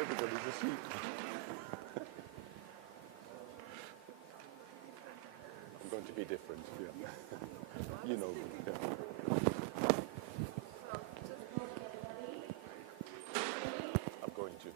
everybody's asleep. I'm going to be different, yeah. You know, yeah. I'm going to.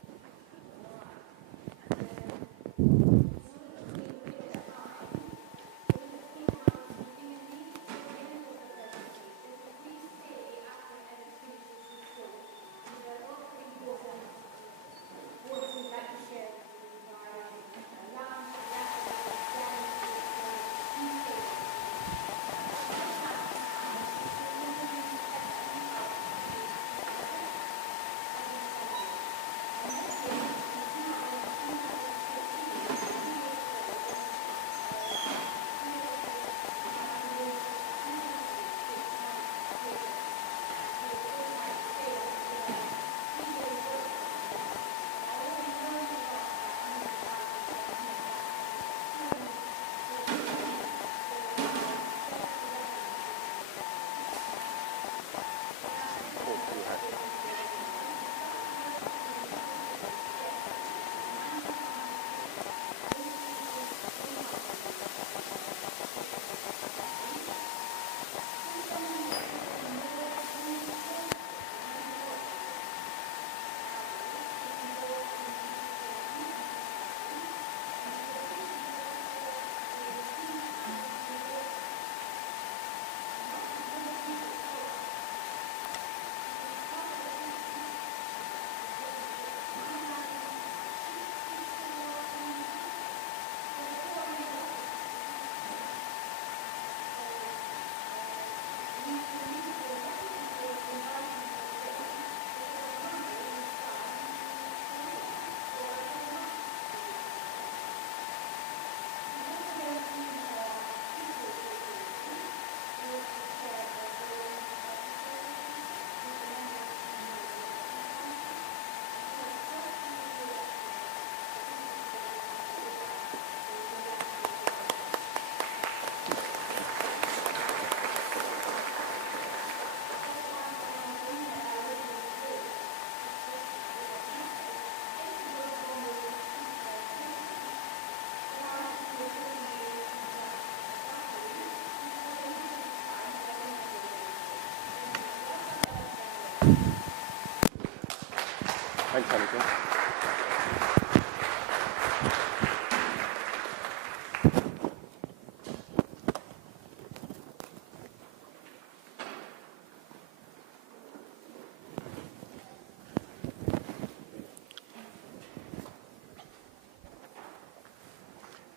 Thanks, Anecdote.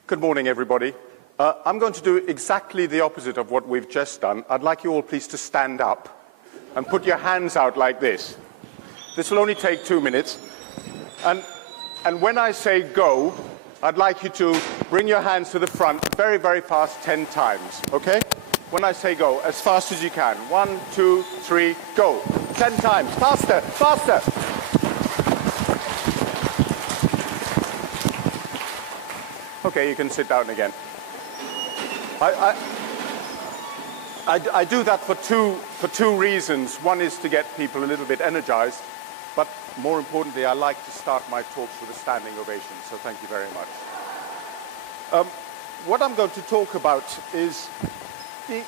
Good morning, everybody. I'm going to do exactly the opposite of what we've just done. I'd like you all, please, to stand up and put your hands out like this. This will only take 2 minutes. And when I say go, I'd like you to bring your hands to the front very, very fast 10 times, okay? When I say go, as fast as you can. 1, 2, 3, go. 10 times. Faster, faster. Okay, you can sit down again. I do that for two reasons. One is to get people a little bit energized, but more importantly, I like to start my talks with a standing ovation, so thank you very much. What I'm going to talk about is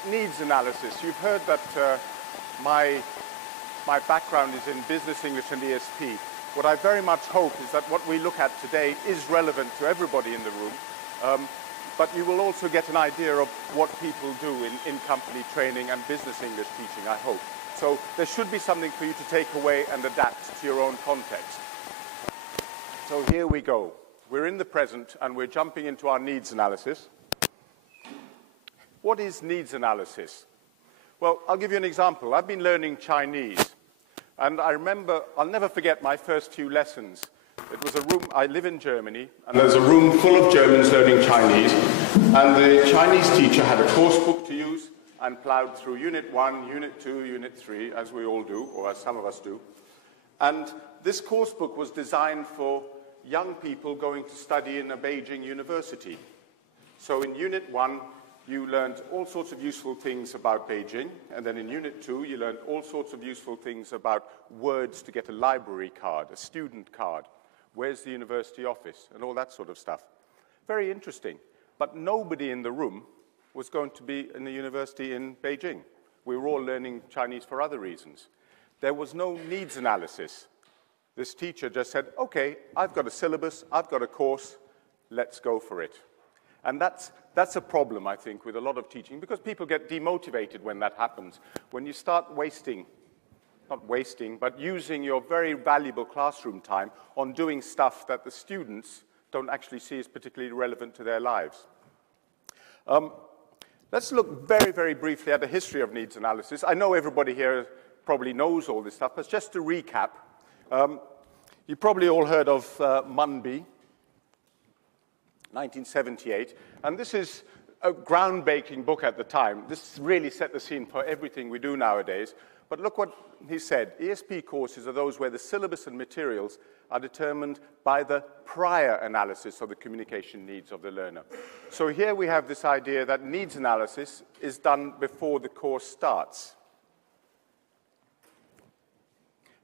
needs analysis. You've heard that my background is in business English and ESP. What I very much hope is that what we look at today is relevant to everybody in the room, but you will also get an idea of what people do in company training and business English teaching, I hope. So there should be something for you to take away and adapt to your own context. So here we go. We're in the present and we're jumping into our needs analysis. What is needs analysis? Well, I'll give you an example. I've been learning Chinese, and I remember, I'll never forget my first few lessons. It was a room, I live in Germany, and there's a room full of Germans learning Chinese, and the Chinese teacher had a course book to use and plowed through Unit 1, Unit 2, Unit 3, as we all do, or as some of us do. And this course book was designed for young people going to study in a Beijing university. So in Unit 1, you learned all sorts of useful things about Beijing, and then in Unit 2, you learned all sorts of useful things about words to get a library card, a student card, Where's the university office? And all that sort of stuff. Very interesting. But nobody in the room was going to be in the university in Beijing. We were all learning Chinese for other reasons. There was no needs analysis. This teacher just said, okay, I've got a syllabus, I've got a course, let's go for it. And that's a problem, I think, with a lot of teaching, because people get demotivated when that happens. When you start not wasting, but using your very valuable classroom time on doing stuff that the students don't actually see as particularly relevant to their lives. Let's look very, very briefly at the history of needs analysis. I know everybody here probably knows all this stuff, but just to recap, you probably all heard of Munby, 1978, and this is a groundbreaking book at the time. This really set the scene for everything we do nowadays. But look what he said. ESP courses are those where the syllabus and materials are determined by the prior analysis of the communication needs of the learner. So here we have this idea that needs analysis is done before the course starts.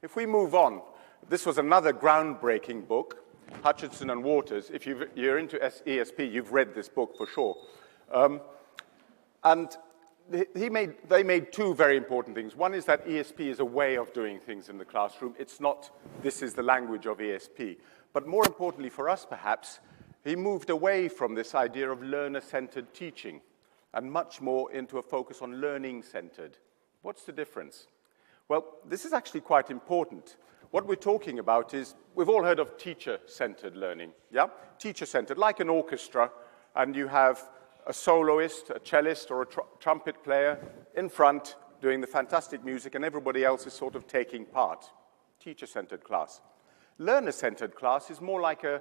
If we move on, this was another groundbreaking book, Hutchinson and Waters. If you're into ESP, you've read this book for sure. And they made two very important things. One is that ESP is a way of doing things in the classroom. It's not, this is the language of ESP. But more importantly for us, perhaps, he moved away from this idea of learner-centered teaching and much more into a focus on learning-centered. What's the difference? Well, this is actually quite important. What we're talking about is, we've all heard of teacher-centered learning, yeah? Teacher-centered, like an orchestra, and you have a soloist, a cellist, or a trumpet player in front doing the fantastic music, and everybody else is sort of taking part. Teacher-centered class. Learner-centered class is more like a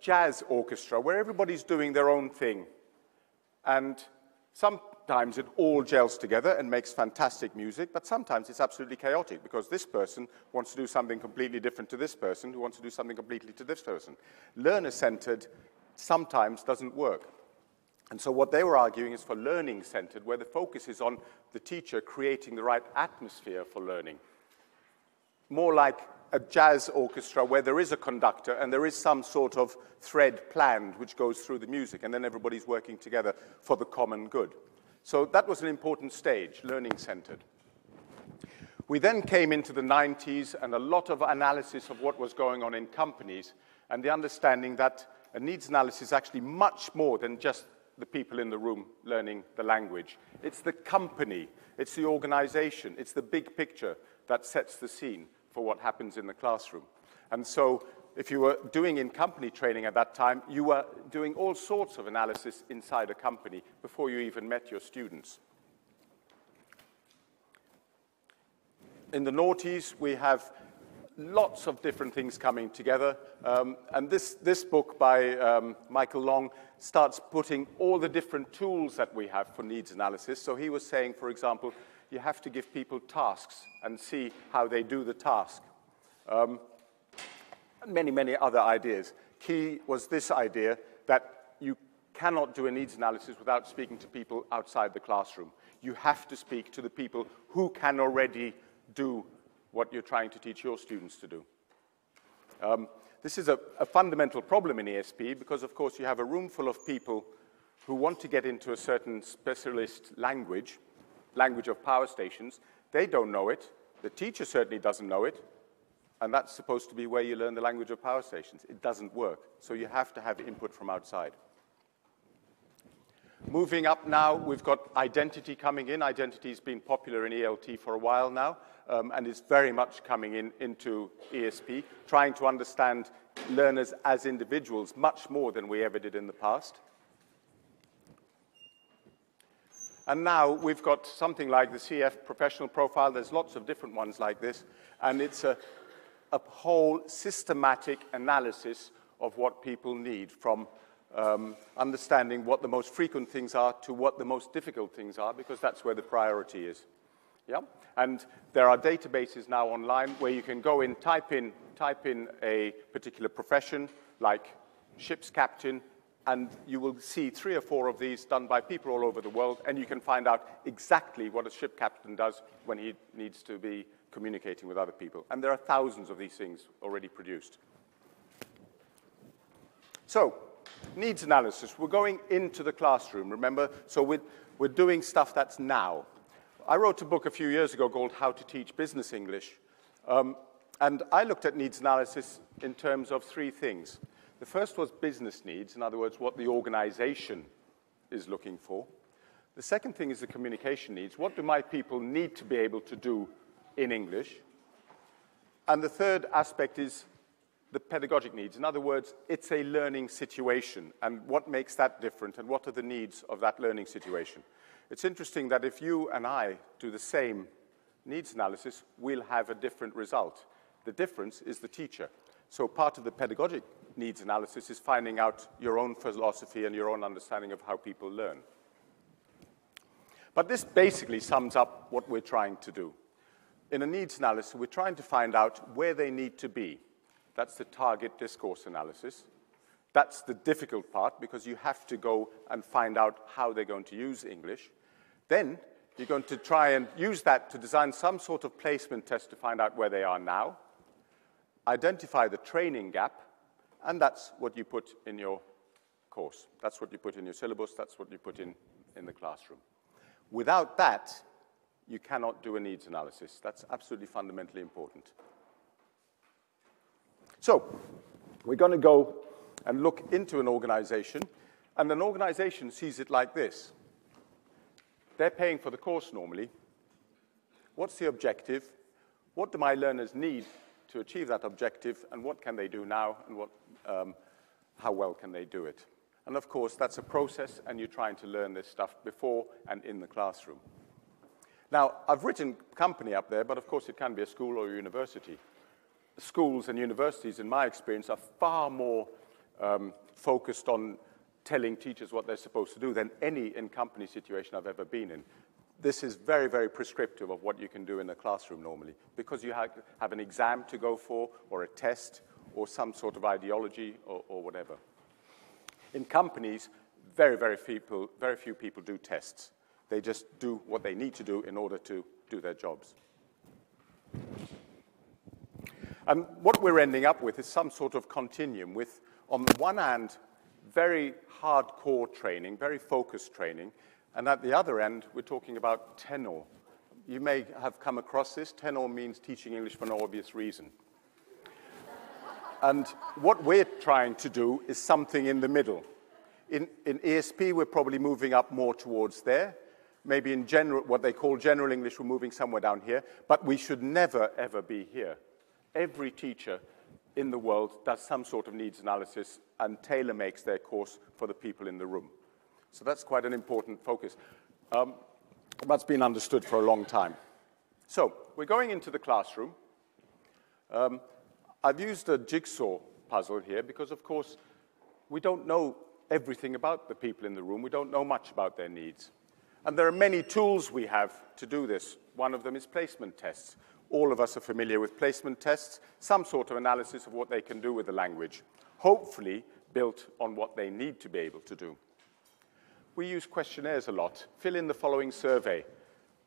jazz orchestra where everybody's doing their own thing. And sometimes it all gels together and makes fantastic music, but sometimes it's absolutely chaotic because this person wants to do something completely different to this person who wants to do something completely to this person. Learner-centered sometimes doesn't work. And so what they were arguing is for learning-centered, where the focus is on the teacher creating the right atmosphere for learning. More like a jazz orchestra where there is a conductor and there is some sort of thread planned which goes through the music, and then everybody's working together for the common good. So that was an important stage, learning-centered. We then came into the 90s and a lot of analysis of what was going on in companies and the understanding that a needs analysis is actually much more than just the people in the room learning the language. It's the company, it's the organization, it's the big picture that sets the scene for what happens in the classroom. And so if you were doing in-company training at that time, you were doing all sorts of analysis inside a company before you even met your students. In the noughties, we have lots of different things coming together. And this book by Michael Long starts putting all the different tools that we have for needs analysis. So he was saying, for example, you have to give people tasks and see how they do the task. And many, many other ideas. Key was this idea that you cannot do a needs analysis without speaking to people outside the classroom. You have to speak to the people who can already do what you're trying to teach your students to do. This is a fundamental problem in ESP because, of course, you have a room full of people who want to get into a certain specialist language of power stations. They don't know it. The teacher certainly doesn't know it. And that's supposed to be where you learn the language of power stations. It doesn't work. So you have to have input from outside. Moving up now, we've got identity coming in. Identity has been popular in ELT for a while now, and is very much coming into ESP, trying to understand learners as individuals much more than we ever did in the past. And now we've got something like the CF professional profile. There's lots of different ones like this, and it's a whole systematic analysis of what people need, from understanding what the most frequent things are to what the most difficult things are, because that's where the priority is. Yeah? And there are databases now online where you can go in, type in a particular profession, like ship's captain, and you will see 3 or 4 of these done by people all over the world, and you can find out exactly what a ship captain does when he needs to be communicating with other people. And there are thousands of these things already produced. So, needs analysis. We're going into the classroom, remember? So we're doing stuff that's now. I wrote a book a few years ago called How to Teach Business English. And I looked at needs analysis in terms of three things. The first was business needs, in other words, what the organization is looking for. The second thing is the communication needs. What do my people need to be able to do in English? And the third aspect is the pedagogic needs. In other words, it's a learning situation, and what makes that different, and what are the needs of that learning situation? It's interesting that if you and I do the same needs analysis, we'll have a different result. The difference is the teacher. So part of the pedagogic needs analysis is finding out your own philosophy and your own understanding of how people learn. But this basically sums up what we're trying to do. In a needs analysis, we're trying to find out where they need to be. That's the target discourse analysis. That's the difficult part, because you have to go and find out how they're going to use English. Then you're going to try and use that to design some sort of placement test to find out where they are now, identify the training gap, and that's what you put in your course. That's what you put in your syllabus. That's what you put in the classroom. Without that, you cannot do a needs analysis. That's absolutely fundamentally important. So, we're going to go and look into an organization, and an organization sees it like this. They're paying for the course normally. What's the objective? What do my learners need to achieve that objective, and what can they do now, and how well can they do it? And of course, that's a process, and you're trying to learn this stuff before and in the classroom. Now, I've written company up there, but of course it can be a school or a university. Schools and universities, in my experience, are far more focused on telling teachers what they're supposed to do than any in-company situation I've ever been in. This is very, very prescriptive of what you can do in a classroom normally, because you have an exam to go for, or a test, or some sort of ideology, or whatever. In companies, very few people do tests. They just do what they need to do in order to do their jobs. And what we're ending up with is some sort of continuum with, on the one hand, very hardcore training, very focused training, and at the other end, we're talking about tenor. You may have come across this. Tenor means teaching English for no obvious reason. And what we're trying to do is something in the middle. In ESP, we're probably moving up more towards there. Maybe in general, what they call general English, we're moving somewhere down here. But we should never, ever be here. Every teacher in the world does some sort of needs analysis and tailor-makes their course for the people in the room. So that's quite an important focus. That's been understood for a long time. So we're going into the classroom. I've used a jigsaw puzzle here because, of course, we don't know everything about the people in the room. We don't know much about their needs. And there are many tools we have to do this. One of them is placement tests. All of us are familiar with placement tests, some sort of analysis of what they can do with the language, hopefully built on what they need to be able to do. We use questionnaires a lot. Fill in the following survey.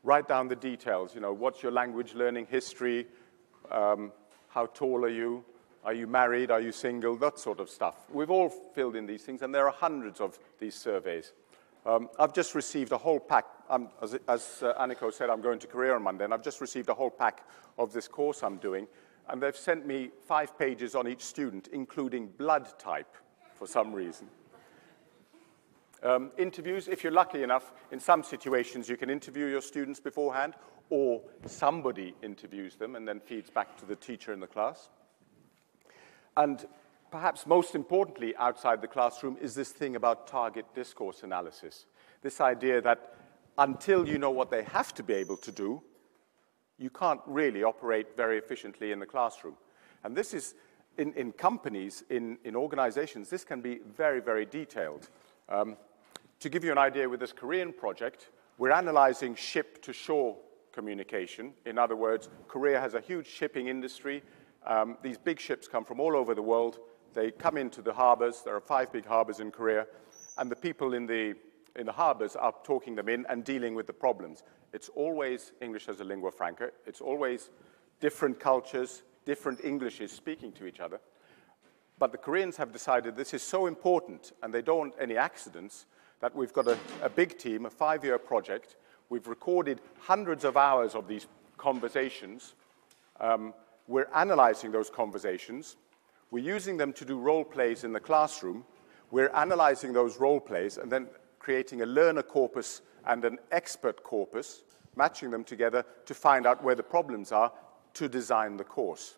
Write down the details. You know, what's your language learning history? How tall are you? Are you married? Are you single? That sort of stuff. We've all filled in these things, and there are hundreds of these surveys. I've just received a whole pack. As Anecdote said, I'm going to Korea on Monday, and I've just received a whole pack of this course I'm doing, and they've sent me 5 pages on each student, including blood type, for some reason. Interviews, if you're lucky enough, in some situations you can interview your students beforehand, or somebody interviews them and then feeds back to the teacher in the class. And perhaps most importantly outside the classroom is this thing about target discourse analysis. This idea that until you know what they have to be able to do, you can't really operate very efficiently in the classroom. And this is, in companies, in organizations, this can be very, very detailed. To give you an idea with this Korean project, we're analyzing ship-to-shore communication. In other words, Korea has a huge shipping industry. These big ships come from all over the world. They come into the harbors. There are 5 big harbors in Korea. And the people in the harbors are talking them in and dealing with the problems. It's always English as a lingua franca. It's always different cultures, different Englishes speaking to each other. But the Koreans have decided this is so important and they don't want any accidents that we've got a big team, a 5-year project. We've recorded hundreds of hours of these conversations. We're analyzing those conversations. We're using them to do role plays in the classroom. We're analyzing those role plays and then creating a learner corpus and an expert corpus, matching them together to find out where the problems are to design the course.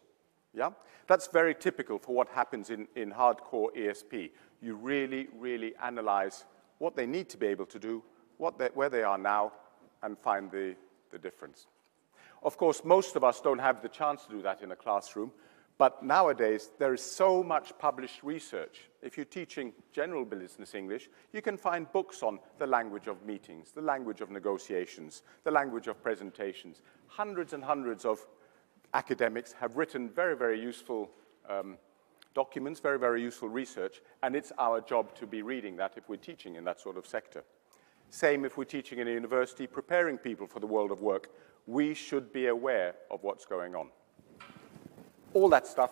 Yeah? That's very typical for what happens in hardcore ESP. You really, really analyze what they need to be able to do, where they are now, and find the difference. Of course, most of us don't have the chance to do that in a classroom, but nowadays there is so much published research. If you're teaching general business English, you can find books on the language of meetings, the language of negotiations, the language of presentations. Hundreds and hundreds of academics have written very, very useful documents, very, very useful research, and it's our job to be reading that if we're teaching in that sort of sector. Same if we're teaching in a university, preparing people for the world of work, we should be aware of what's going on. All that stuff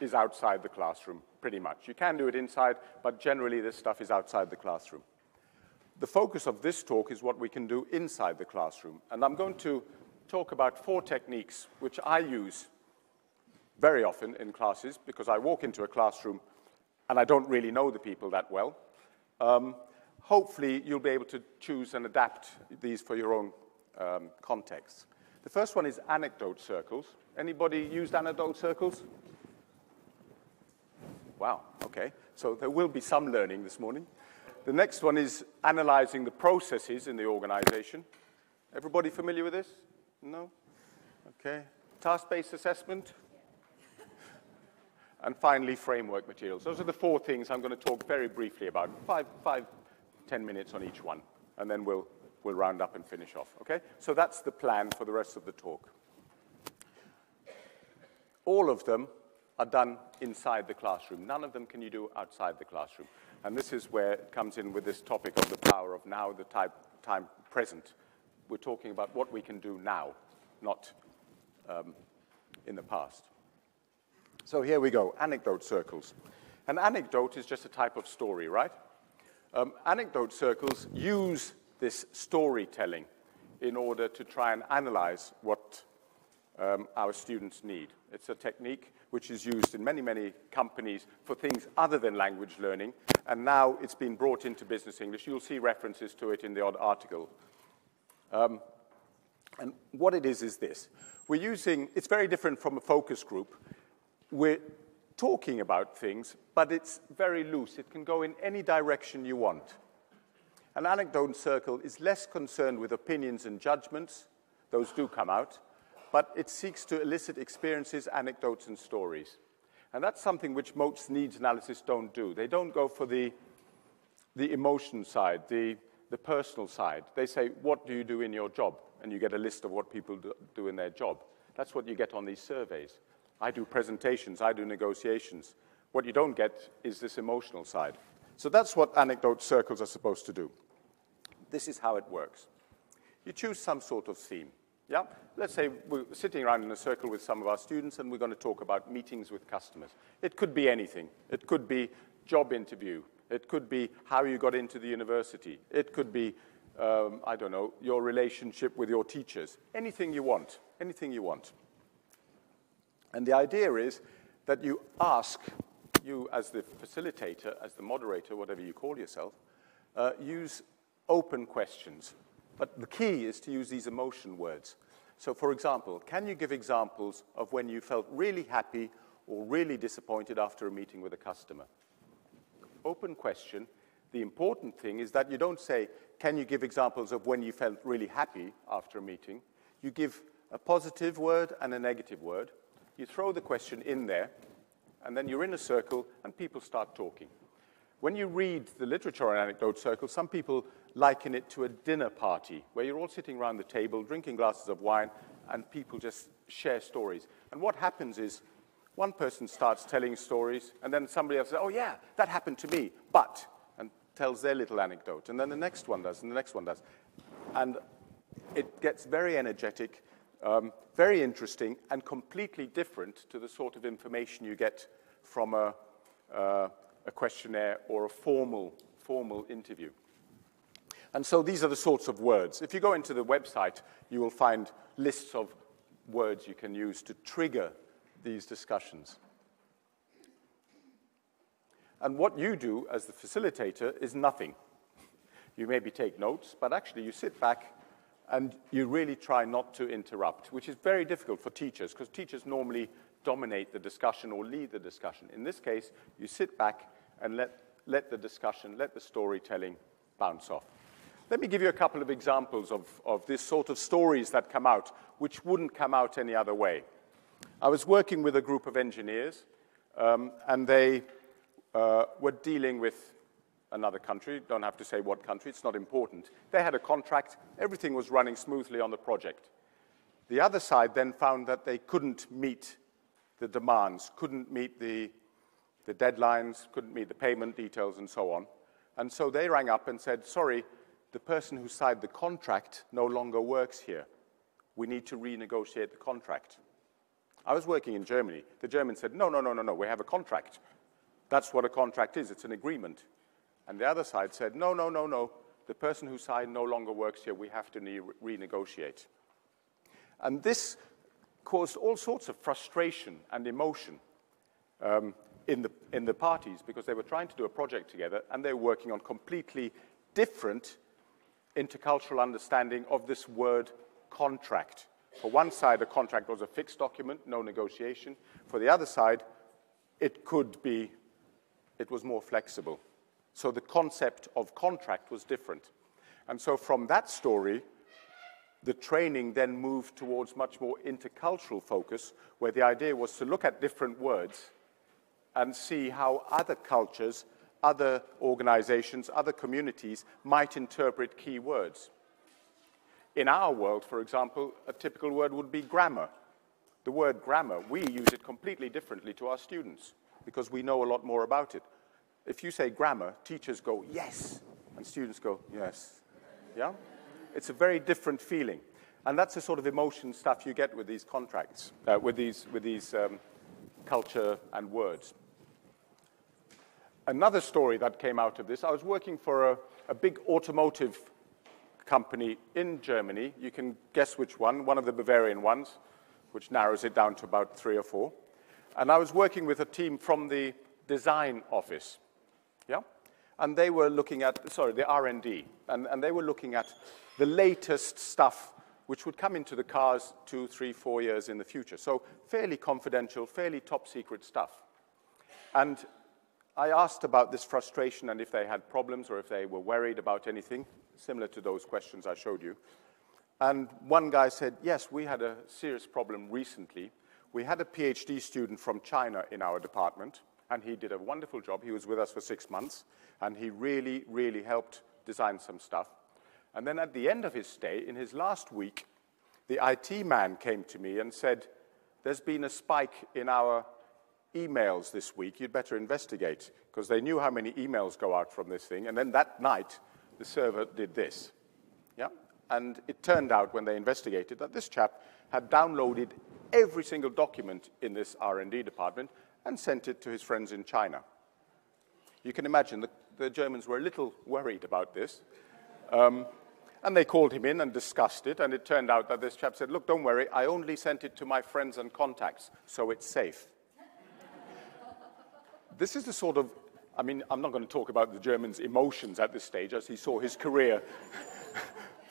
is outside the classroom, pretty much. You can do it inside, but generally this stuff is outside the classroom. The focus of this talk is what we can do inside the classroom, and I'm going to talk about 4 techniques which I use very often in classes because I walk into a classroom and I don't really know the people that well. Hopefully you'll be able to choose and adapt these for your own context. The first one is anecdote circles. Anybody used anecdote circles? Wow, okay. So there will be some learning this morning. The next one is analyzing the processes in the organization. Everybody familiar with this? No? Okay. Task-based assessment. And finally, framework materials. Those are the 4 things I'm going to talk very briefly about. 10 minutes on each one. And then we'll round up and finish off. Okay? So that's the plan for the rest of the talk. All of them are done inside the classroom. None of them can you do outside the classroom. And this is where it comes in with this topic of the power of now, the time present. We're talking about what we can do now, not in the past. So here we go, anecdote circles. An anecdote is just a type of story, right? Anecdote circles use this storytelling in order to try and analyze what our students need. It's a technique which is used in many, many companies for things other than language learning, and now it's been brought into business English. You'll see references to it in the odd article. And what it is this. It's very different from a focus group. We're talking about things, but it's very loose. It can go in any direction you want. An anecdote circle is less concerned with opinions and judgments. Those do come out. But it seeks to elicit experiences, anecdotes, and stories. And that's something which most needs analysis don't do. They don't go for the emotion side, the personal side. They say, what do you do in your job? And you get a list of what people do in their job. That's what you get on these surveys. I do presentations, I do negotiations. What you don't get is this emotional side. So that's what anecdote circles are supposed to do. This is how it works. You choose some sort of theme. Yeah? Let's say we're sitting around in a circle with some of our students and we're going to talk about meetings with customers. It could be anything. It could be job interview. It could be how you got into the university. It could be, I don't know, your relationship with your teachers. Anything you want. Anything you want. And the idea is that you ask, you as the facilitator, as the moderator, whatever you call yourself, use open questions. But the key is to use these emotion words. So, for example, can you give examples of when you felt really happy or really disappointed after a meeting with a customer? Open question. The important thing is that you don't say, can you give examples of when you felt really happy after a meeting? You give a positive word and a negative word. You throw the question in there, and then you're in a circle, and people start talking. When you read the literature on anecdote circles, some people liken it to a dinner party, where you're all sitting around the table, drinking glasses of wine, and people just share stories. And what happens is, one person starts telling stories, and then somebody else says, oh yeah, that happened to me, but, and tells their little anecdote. And then the next one does, and the next one does. And it gets very energetic, very interesting, and completely different to the sort of information you get from a a questionnaire or a formal interview. And so these are the sorts of words. If you go into the website, you will find lists of words you can use to trigger these discussions. And what you do as the facilitator is nothing. You maybe take notes, but actually you sit back and you really try not to interrupt, which is very difficult for teachers, because teachers normally dominate the discussion or lead the discussion. In this case, you sit back and let the discussion, let the storytelling bounce off. Let me give you a couple of examples of this sort of stories that come out, which wouldn't come out any other way. I was working with a group of engineers, and they were dealing with another country. Don't have to say what country, it's not important. They had a contract, everything was running smoothly on the project. The other side then found that they couldn't meet the demands, couldn't meet the deadlines, couldn't meet the payment details and so on. And so they rang up and said, sorry, the person who signed the contract no longer works here. We need to renegotiate the contract. I was working in Germany. The Germans said, no, we have a contract. That's what a contract is, it's an agreement. And the other side said, no, the person who signed no longer works here, we have to renegotiate. And this caused all sorts of frustration and emotion in the parties, because they were trying to do a project together and they were working on completely different intercultural understanding of this word contract. For one side, a contract was a fixed document, no negotiation. For the other side, it was more flexible. So the concept of contract was different. And so from that story, the training then moved towards much more intercultural focus, where the idea was to look at different words and see how other cultures, other organizations, other communities might interpret key words. In our world, for example, a typical word would be grammar. The word grammar, we use it completely differently to our students because we know a lot more about it. If you say grammar, teachers go, yes, and students go, yes. Yeah? It's a very different feeling. And that's the sort of emotion stuff you get with these contracts, with these culture and words. Another story that came out of this, I was working for a big automotive company in Germany. You can guess which one of the Bavarian ones, which narrows it down to about 3 or 4. And I was working with a team from the design office. Yeah? And they were looking at, the R&D, and they were looking at the latest stuff which would come into the cars 2, 3, 4 years in the future. So fairly confidential, fairly top secret stuff. And I asked about this frustration and if they had problems or if they were worried about anything, similar to those questions I showed you. And one guy said, yes, we had a serious problem recently. We had a PhD student from China in our department, and he did a wonderful job. He was with us for 6 months, and he really, really helped design some stuff. And then at the end of his stay, in his last week, the IT man came to me and said, there's been a spike in our emails this week. You'd better investigate, because they knew how many emails go out from this thing. And then that night, the server did this. Yeah? And it turned out, when they investigated, that this chap had downloaded every single document in this R&D department and sent it to his friends in China. You can imagine the Germans were a little worried about this. And they called him in and discussed it, and it turned out that this chap said, look, don't worry, I only sent it to my friends and contacts, so it's safe. This is the sort of, I mean, I'm not going to talk about the German's emotions at this stage, as he saw his career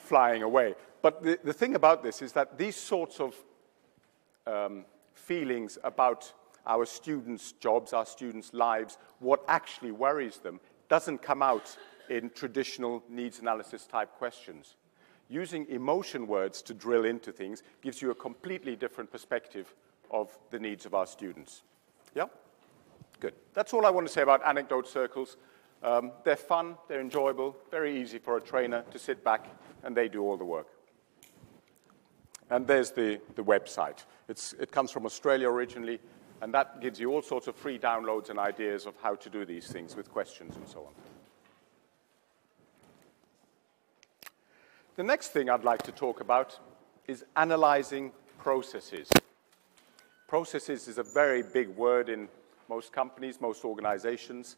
flying away. But the thing about this is that these sorts of feelings about our students' jobs, our students' lives, what actually worries them, doesn't come out in traditional needs analysis type questions. Using emotion words to drill into things gives you a completely different perspective of the needs of our students. Yeah? Good. That's all I want to say about anecdote circles. They're fun, they're enjoyable, very easy for a trainer to sit back, and they do all the work. And there's the website. It comes from Australia originally, and that gives you all sorts of free downloads and ideas of how to do these things with questions and so on. The next thing I'd like to talk about is analyzing processes. Processes is a very big word in most companies, most organizations.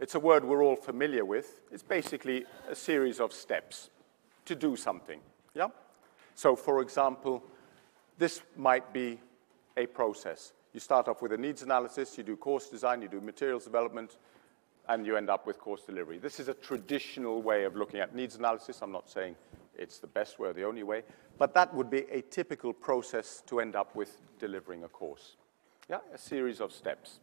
It's a word we're all familiar with. It's basically a series of steps to do something. Yeah? So, for example, this might be a process. You start off with a needs analysis, you do course design, you do materials development, and you end up with course delivery. This is a traditional way of looking at needs analysis. I'm not saying it's the best way or the only way, but that would be a typical process to end up with delivering a course. Yeah, a series of steps.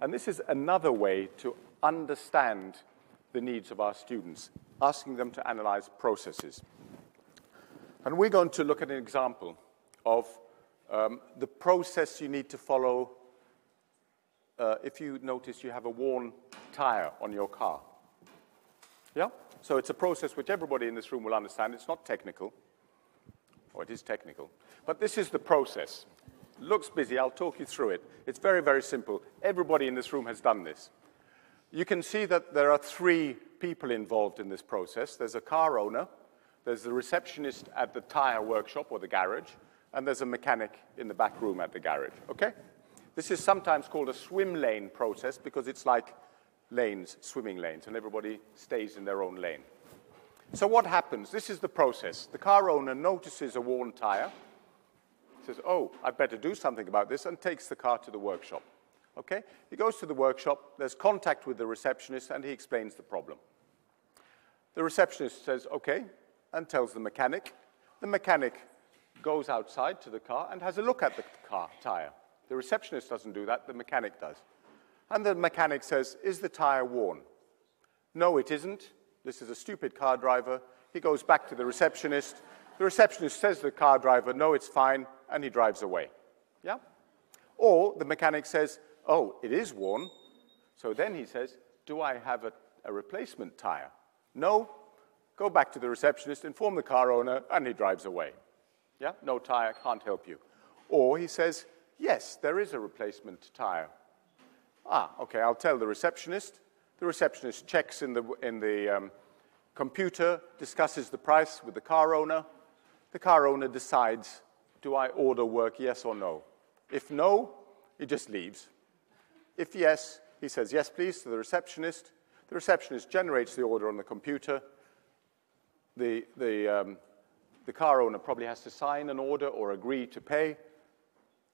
And this is another way to understand the needs of our students, asking them to analyze processes. And we're going to look at an example of the process you need to follow if you notice you have a worn tire on your car. Yeah? So it's a process which everybody in this room will understand. It's not technical, or it is technical, but this is the process. Looks busy, I'll talk you through it. It's very, very simple. Everybody in this room has done this. You can see that there are 3 people involved in this process. There's a car owner, there's the receptionist at the tire workshop or the garage, and there's a mechanic in the back room at the garage, okay? This is sometimes called a swim lane process because it's like lanes, swimming lanes, and everybody stays in their own lane. So what happens? This is the process. The car owner notices a worn tire, says, oh, I better do something about this, and takes the car to the workshop. Okay? He goes to the workshop, there's contact with the receptionist, and he explains the problem. The receptionist says, okay, and tells the mechanic. The mechanic goes outside to the car and has a look at the car tire. The receptionist doesn't do that, the mechanic does. And the mechanic says, is the tire worn? No, it isn't. This is a stupid car driver. He goes back to the receptionist. The receptionist says to the car driver, no, it's fine, and he drives away. Yeah? Or the mechanic says, oh, it is worn. So then he says, do I have a replacement tire? No. Go back to the receptionist, inform the car owner, and he drives away. Yeah? No tire, can't help you. Or he says, yes, there is a replacement tire. Ah, okay, I'll tell the receptionist. The receptionist checks in the computer, discusses the price with the car owner. The car owner decides, do I order work, yes or no? If no, he just leaves. If yes, he says, yes, please, to the receptionist. The receptionist generates the order on the computer. The car owner probably has to sign an order or agree to pay.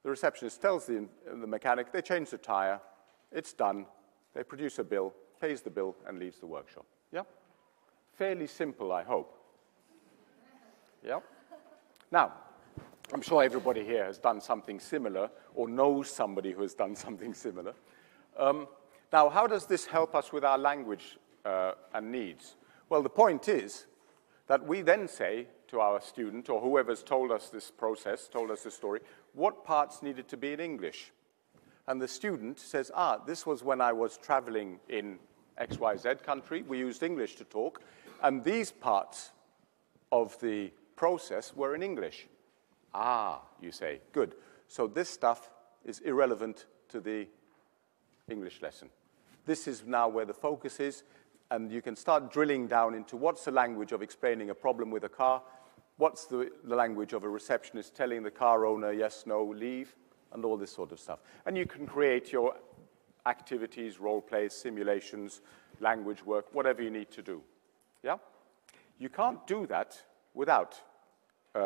The receptionist tells the mechanic, they change the tire, it's done, they produce a bill, pays the bill, and leaves the workshop. Yeah? Fairly simple, I hope. Yeah? Now, I'm sure everybody here has done something similar or knows somebody who has done something similar. Now, how does this help us with our language and needs? Well, the point is that we then say to our student or whoever's told us this process, told us this story, what parts needed to be in English? And the student says, this was when I was traveling in XYZ country. We used English to talk, and these parts of the process were in English. You say, good. So this stuff is irrelevant to the English lesson. This is now where the focus is, and you can start drilling down into what's the language of explaining a problem with a car, what's the language of a receptionist telling the car owner, yes, no, leave, and all this sort of stuff. And you can create your activities, role plays, simulations, language work, whatever you need to do. Yeah? You can't do that without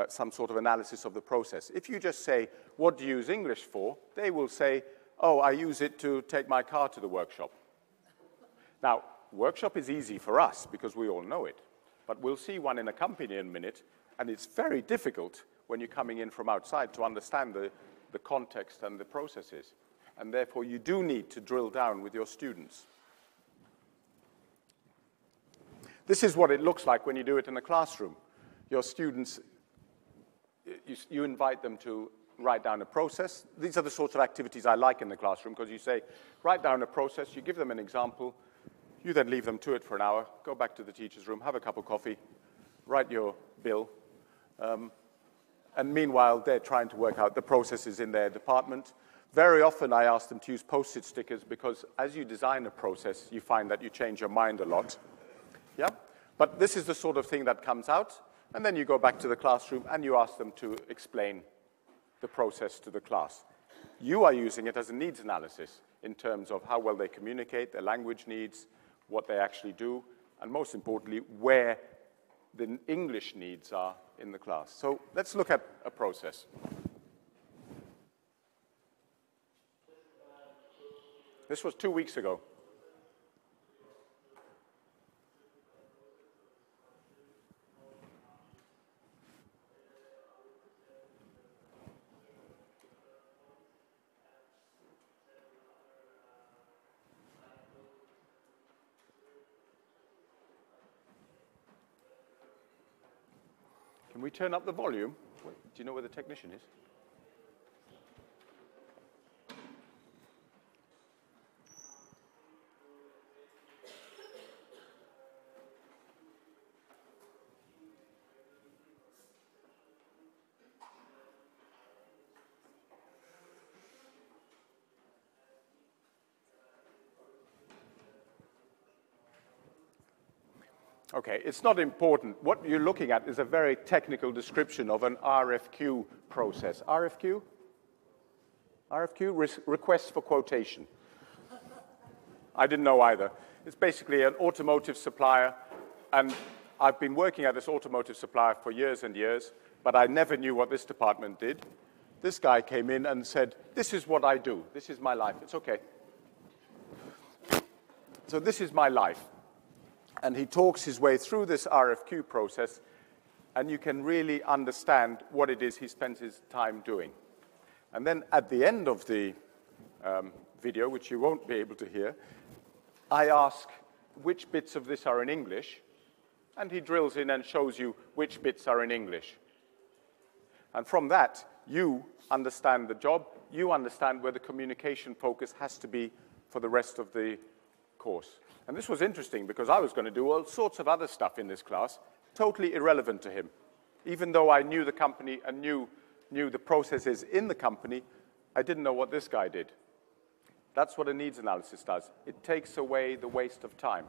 some sort of analysis of the process. If you just say, what do you use English for? They will say, oh, I use it to take my car to the workshop. Now, workshop is easy for us because we all know it. But we'll see one in a company in a minute, and it's very difficult when you're coming in from outside to understand the context and the processes. And therefore, you do need to drill down with your students. This is what it looks like when you do it in a classroom. Your students, you invite them to write down a process. These are the sorts of activities I like in the classroom because you say, write down a process, you give them an example, you then leave them to it for an hour, go back to the teacher's room, have a cup of coffee, write your bill, and meanwhile, they're trying to work out the processes in their department. Very often, I ask them to use Post-it stickers because as you design a process, you find that you change your mind a lot. Yeah? But this is the sort of thing that comes out, and then you go back to the classroom and you ask them to explain the process to the class. You are using it as a needs analysis in terms of how well they communicate, their language needs, what they actually do, and most importantly, where the English needs are in the class. So let's look at a process. This was 2 weeks ago. Can we turn up the volume? Do you know where the technician is? Okay, it's not important. What you're looking at is a very technical description of an RFQ process. RFQ? RFQ, request for quotation. I didn't know either. It's basically an automotive supplier, and I've been working at this automotive supplier for years and years, but I never knew what this department did. This guy came in and said, this is what I do. This is my life. It's okay. So this is my life. And he talks his way through this RFQ process, and you can really understand what it is he spends his time doing. And then at the end of the video, which you won't be able to hear, I ask which bits of this are in English, and he drills in and shows you which bits are in English. And from that, you understand the job, you understand where the communication focus has to be for the rest of the course. And this was interesting because I was going to do all sorts of other stuff in this class, totally irrelevant to him. Even though I knew the company and knew the processes in the company, I didn't know what this guy did. That's what a needs analysis does. It takes away the waste of time.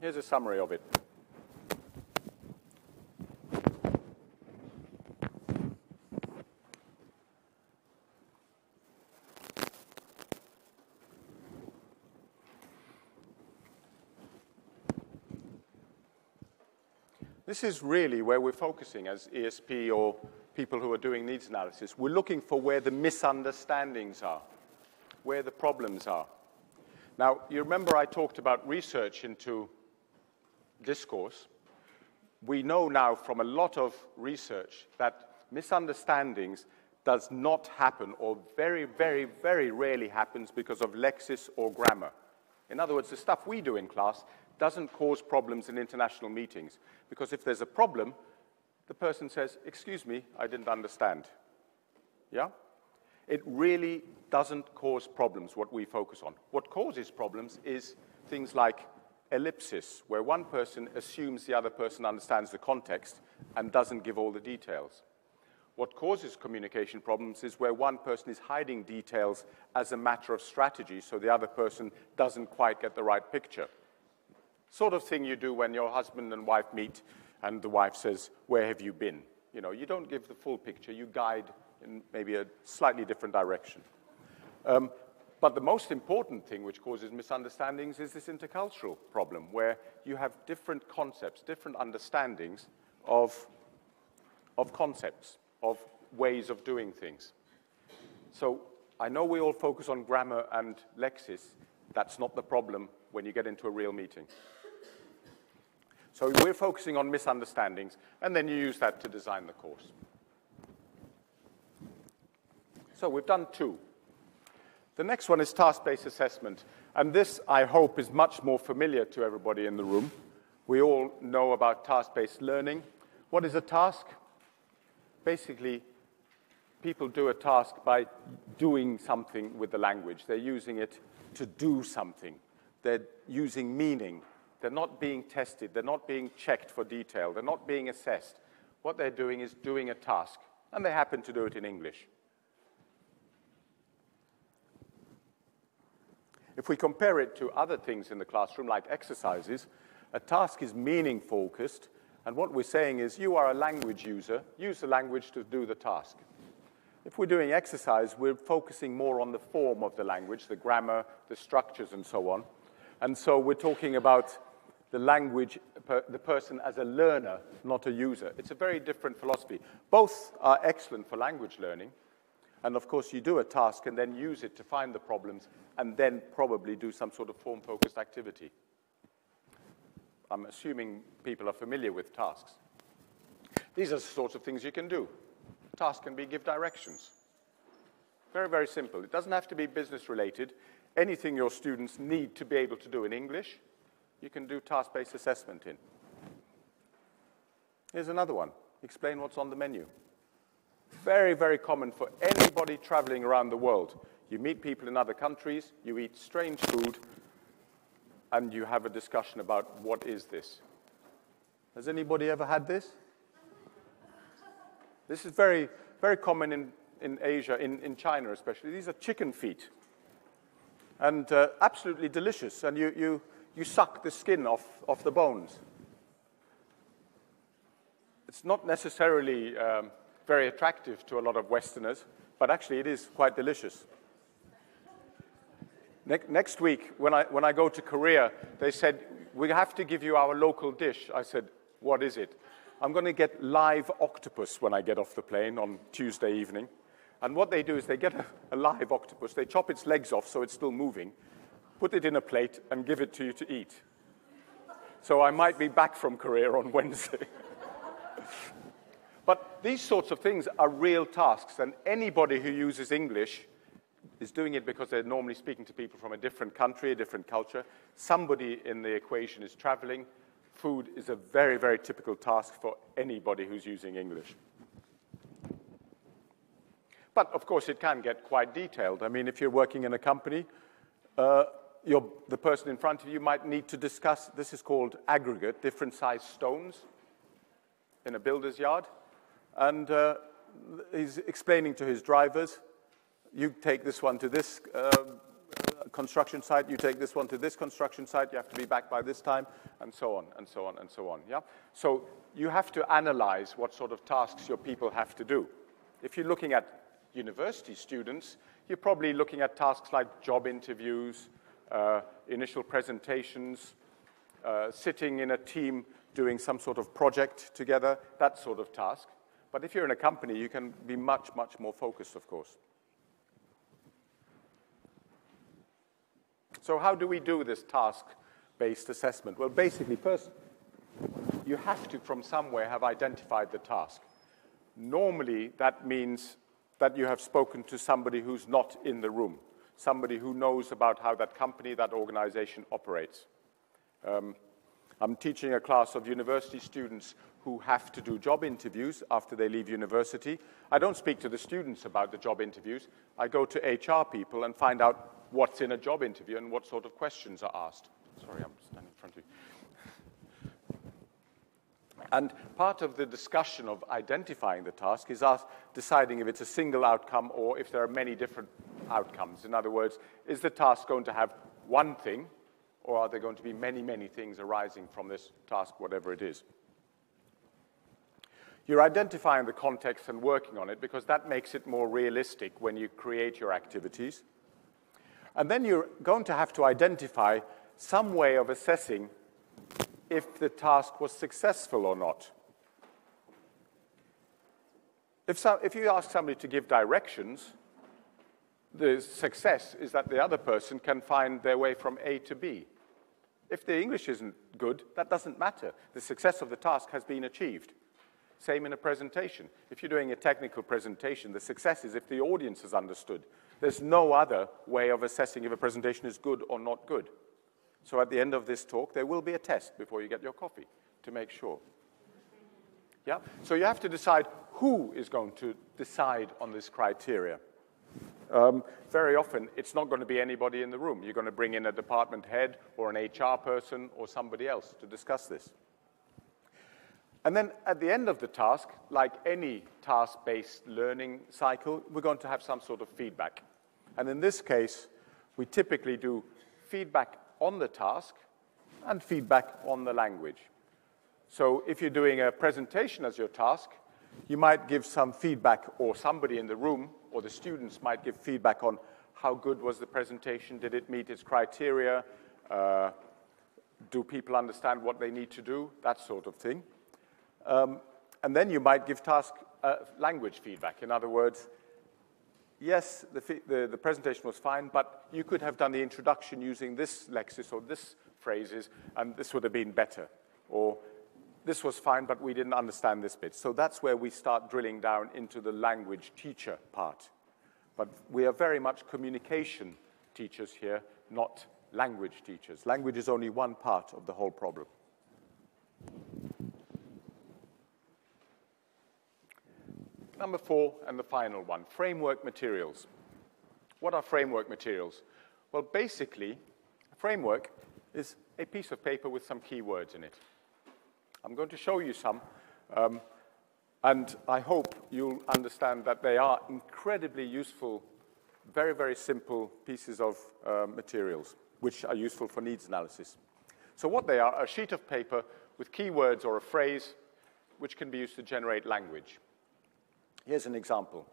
Here's a summary of it. This is really where we're focusing as ESP or people who are doing needs analysis. We're looking for where the misunderstandings are, where the problems are. Now, you remember I talked about research into discourse. We know now from a lot of research that misunderstandings does not happen, or very, very, very rarely happens because of lexis or grammar. In other words, the stuff we do in class doesn't cause problems in international meetings. Because if there's a problem, the person says, excuse me, I didn't understand. Yeah? It really doesn't cause problems, what we focus on. What causes problems is things like ellipsis, where one person assumes the other person understands the context and doesn't give all the details. What causes communication problems is where one person is hiding details as a matter of strategy, so the other person doesn't quite get the right picture. Sort of thing you do when your husband and wife meet and the wife says, where have you been? You know, you don't give the full picture, you guide in maybe a slightly different direction. But the most important thing which causes misunderstandings is this intercultural problem where you have different concepts, different understandings of concepts, of ways of doing things. So I know we all focus on grammar and lexis. That's not the problem when you get into a real meeting. So we're focusing on misunderstandings, and then you use that to design the course. So we've done 2. The next one is task-based assessment. And this, I hope, is much more familiar to everybody in the room. We all know about task-based learning. What is a task? Basically, people do a task by doing something with the language. They're using it to do something. They're using meaning. They're not being tested. They're not being checked for detail. They're not being assessed. What they're doing is doing a task, and they happen to do it in English. If we compare it to other things in the classroom, like exercises, a task is meaning-focused, And what we're saying is, you are a language user. Use the language to do the task. If we're doing exercise, we're focusing more on the form of the language, the grammar, the structures, and so on. And so we're talking about the language, the person as a learner, not a user. It's a very different philosophy. Both are excellent for language learning. And of course, you do a task and then use it to find the problems and then probably do some sort of form-focused activity. I'm assuming people are familiar with tasks. These are the sorts of things you can do. Task can be give directions. Very, very simple. It doesn't have to be business-related. Anything your students need to be able to do in English, you can do task-based assessment in. Here's another one. Explain what's on the menu. Very, very common for anybody traveling around the world. You meet people in other countries, you eat strange food, and you have a discussion about what is this. Has anybody ever had this? This is very, very common in Asia, in China especially. These are chicken feet. And absolutely delicious. And you suck the skin off the bones. It's not necessarily very attractive to a lot of Westerners, but actually it is quite delicious. Next week, when I go to Korea, they said, we have to give you our local dish. I said, what is it? I'm going to get live octopus when I get off the plane on Tuesday evening. And what they do is they get a live octopus, they chop its legs off so it's still moving, put it in a plate, and give it to you to eat. So I might be back from Korea on Wednesday. But these sorts of things are real tasks, and anybody who uses English is doing it because they're normally speaking to people from a different country, a different culture. Somebody in the equation is traveling. Food is a very, very typical task for anybody who's using English. But, of course, it can get quite detailed. I mean, if you're working in a company, the person in front of you might need to discuss, this is called aggregate, different size stones in a builder's yard. And he's explaining to his drivers, you take this one to this construction site, you take this one to this construction site, you have to be back by this time, and so on, and so on, and so on, yeah? So you have to analyze what sort of tasks your people have to do. If you're looking at university students, you're probably looking at tasks like job interviews, initial presentations, sitting in a team doing some sort of project together, that sort of task. But if you're in a company, you can be much, much more focused, of course. So how do we do this task-based assessment? Well, basically, first, you have to, from somewhere, have identified the task. Normally, that means that you have spoken to somebody who's not in the room, somebody who knows about how that company, that organization operates. I'm teaching a class of university students who have to do job interviews after they leave university. I don't speak to the students about the job interviews. I go to HR people and find out what's in a job interview and what sort of questions are asked. Sorry, I'm standing in front of you. And part of the discussion of identifying the task is us deciding if it's a single outcome or if there are many different outcomes. In other words, is the task going to have one thing, or are there going to be many, many things arising from this task, whatever it is? You're identifying the context and working on it because that makes it more realistic when you create your activities. And then you're going to have to identify some way of assessing if the task was successful or not. If you ask somebody to give directions, the success is that the other person can find their way from A to B. If the English isn't good, that doesn't matter. The success of the task has been achieved. Same in a presentation. If you're doing a technical presentation, the success is if the audience has understood. There's no other way of assessing if a presentation is good or not good. So at the end of this talk, there will be a test before you get your coffee to make sure. Yeah? So you have to decide who is going to decide on this criteria. Very often, it's not going to be anybody in the room. You're going to bring in a department head or an HR person or somebody else to discuss this. And then at the end of the task, like any task-based learning cycle, we're going to have some sort of feedback. And in this case, we typically do feedback on the task and feedback on the language. So if you're doing a presentation as your task, you might give some feedback, or somebody in the room or the students might give feedback on how good was the presentation, did it meet its criteria, do people understand what they need to do, that sort of thing. And then you might give language feedback. In other words, yes, the presentation was fine, but you could have done the introduction using this lexis or this phrases, and this would have been better. Or this was fine, but we didn't understand this bit. So that's where we start drilling down into the language teacher part. But we are very much communication teachers here, not language teachers. Language is only one part of the whole problem. Number 4, and the final one, framework materials. What are framework materials? Well, basically, a framework is a piece of paper with some keywords in it. I'm going to show you some, and I hope you'll understand that they are incredibly useful, very, very simple pieces of materials, which are useful for needs analysis. So what they are, a sheet of paper with keywords or a phrase which can be used to generate language. Here's an example.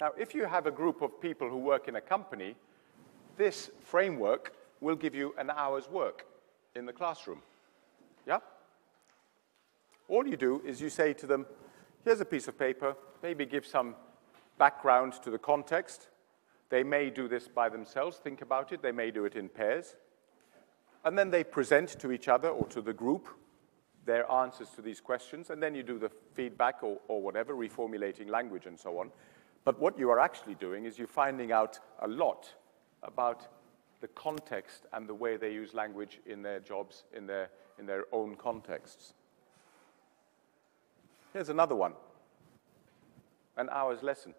Now, if you have a group of people who work in a company, this framework will give you an hour's work in the classroom. Yeah? All you do is you say to them, here's a piece of paper, maybe give some background to the context. They may do this by themselves, think about it. They may do it in pairs. And then they present to each other or to the group their answers to these questions, and then you do the feedback or whatever, reformulating language and so on. But what you are actually doing is you're finding out a lot about the context and the way they use language in their jobs, in their own contexts. Here's another one, an hour's lesson.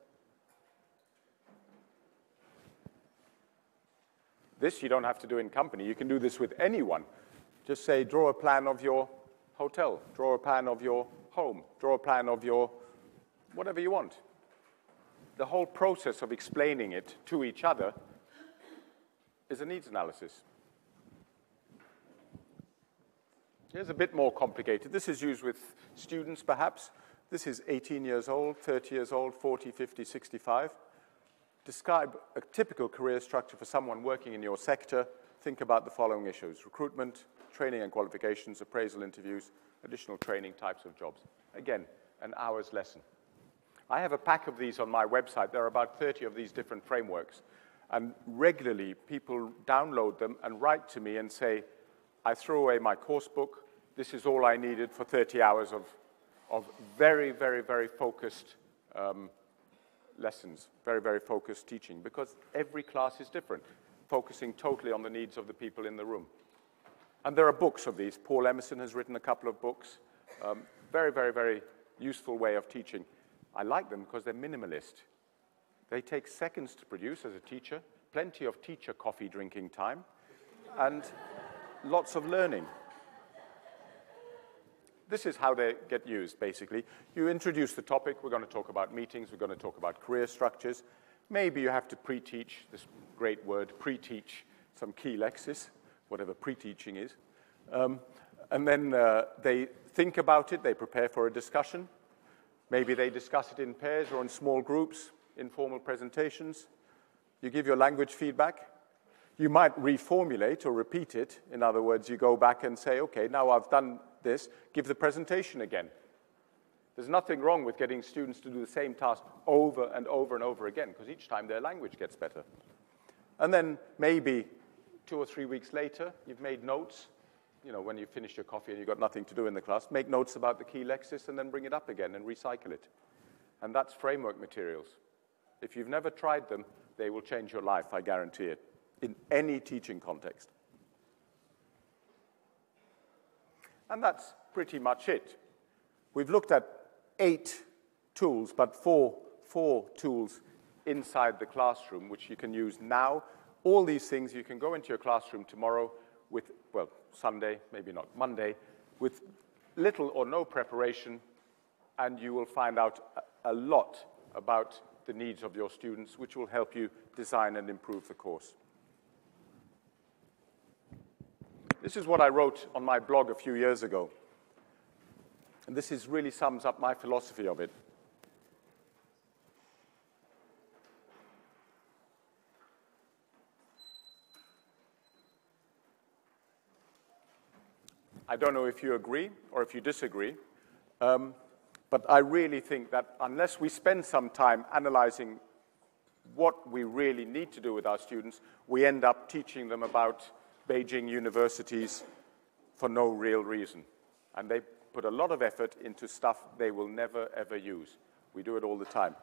This you don't have to do in company. You can do this with anyone. Just say, draw a plan of your hotel, draw a plan of your home, draw a plan of your whatever you want. The whole process of explaining it to each other is a needs analysis. Here's a bit more complicated. This is used with students, perhaps. This is 18 years old, 30 years old, 40, 50, 65. Describe a typical career structure for someone working in your sector. Think about the following issues: recruitment, training and qualifications, appraisal interviews, additional training types of jobs. Again, an hour's lesson. I have a pack of these on my website. There are about 30 of these different frameworks. And regularly, people download them and write to me and say, I threw away my course book. This is all I needed for 30 hours of very, very, very focused lessons, very, very focused teaching, because every class is different, focusing totally on the needs of the people in the room. And there are books of these. Paul Emerson has written a couple of books. Very, very, very useful way of teaching. I like them because they're minimalist. They take seconds to produce as a teacher, plenty of teacher coffee drinking time, and lots of learning. This is how they get used, basically. You introduce the topic. We're going to talk about meetings. We're going to talk about career structures. Maybe you have to pre-teach, this great word, pre-teach some key lexis, whatever pre-teaching is. And then they think about it. They prepare for a discussion. Maybe they discuss it in pairs or in small groups, informal presentations. You give your language feedback. You might reformulate or repeat it. In other words, you go back and say, okay, now I've done this, give the presentation again. There's nothing wrong with getting students to do the same task over and over and over again, because each time their language gets better. And then maybe 2 or 3 weeks later, you've made notes. You know, when you finish your coffee and you've got nothing to do in the class, make notes about the key lexis and then bring it up again and recycle it. And that's framework materials. If you've never tried them, they will change your life, I guarantee it, in any teaching context. And that's pretty much it. We've looked at 8 tools, but four tools inside the classroom, which you can use now. All these things, you can go into your classroom tomorrow with, well, Sunday, maybe not Monday, with little or no preparation, and you will find out a lot about the needs of your students, which will help you design and improve the course. This is what I wrote on my blog a few years ago. And this really sums up my philosophy of it. I don't know if you agree or if you disagree, but I really think that unless we spend some time analyzing what we really need to do with our students, we end up teaching them about Beijing universities for no real reason. And they put a lot of effort into stuff they will never, ever use. We do it all the time.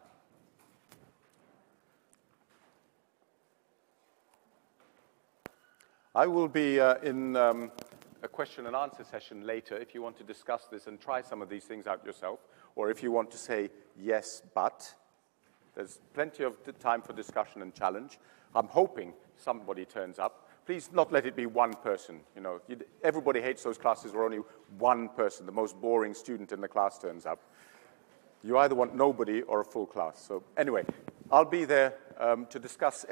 I will be in a question and answer session later if you want to discuss this and try some of these things out yourself, or if you want to say yes, but. There's plenty of time for discussion and challenge. I'm hoping somebody turns up. Please not let it be one person. You know, everybody hates those classes where only one person, the most boring student in the class, turns up. You either want nobody or a full class. So anyway, I'll be there to discuss